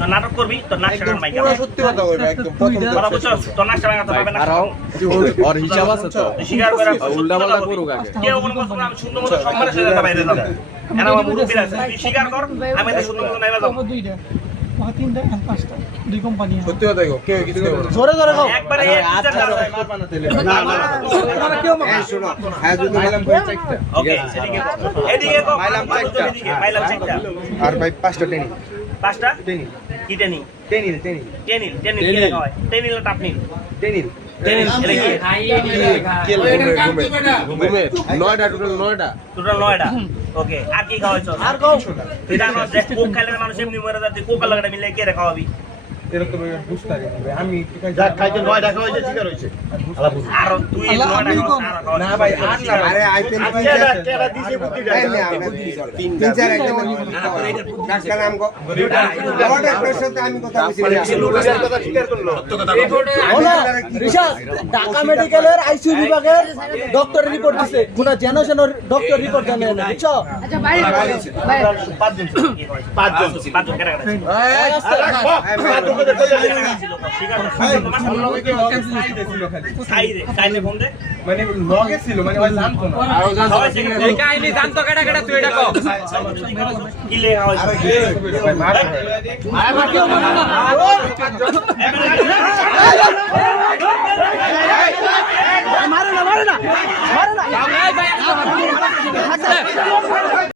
তো নাটক করবি তো নাক সারান মাইকা পুরো সত্যি কথা বলবে একদম প্রথম কথা বুঝছো তো নাক সারান তো পাবে না ওর হিসাব আছে তো স্বীকার করে উল্টাপাল্টা করুক আগে কেউ কোনো কথা আমি সুন্দর মতো সম্মানের সাথে বাইরে যাব এরা আমার মুরব্বী আছে তুই স্বীকার কর আমি তো সুন্দর মতো নাইবা যাব দুইটা ওখানে তিনটা আর পাঁচটা দুই কোম্পানি সত্যি কথা কও কেউ কিছু করবে না। জোরে জোরে কও একবারে এক বিচার আছে না না তোমরা কেউ মারো এই শোনো হ্যাঁ যদি মাইলাম কই চারটা ওকে এদিকে কো মাইলাম চারটা। মাইলাম চারটা আর ভাই পাঁচটা টেনি পাঁচটা টেনি কি টেনি টেনিল টেনিল টেনিল টেনিল কি লেখা হয় টেনিল না টাপনিল টেনিল টেনিল এটা কি কে ঘুমে ঘুমে 9টা টোটাল 9টা টোটাল 9টা ওকে আর কি খাওয়াইছো আর কও এটা না যে কোক খাইলে মানুষ এমনি মরে যাচ্ছে কোক লাগাটা মিলে কে রে খাওয়াবি এরকম বুঝতে পারি আমি যাক খাইতে 9 টাকা হইছে ঠিক হইছে আর তুই 9টা না ভাই আর না আরে আইটেম কেডা দিছে বুদ্ধিটা তিন চার আইটেম ডাক্তার নাম গো আমার ডাক্তারের সাথে আমি কথা বলছি লোকের কথা স্বীকার করলো হলো রিশাদ ঢাকা মেডিকেলের আইসিইউ বিভাগের ডক্টরের রিপোর্ট দিছে কোনা যেন যেন ডক্টর রিপোর্ট জানে না বুঝছো আচ্ছা বাইরে বাইরে 5 জন কেটে গেছে সাইডে ফোন দে মানে লগে ছিল মানে ওই জানতো না আরো জানতো এই কাহিনী জানতো কেডা কেডা তুই এটা কও কি লেখা হয়েছে ভাই মার আর কেউ মারো না মারে না মারে না মারে না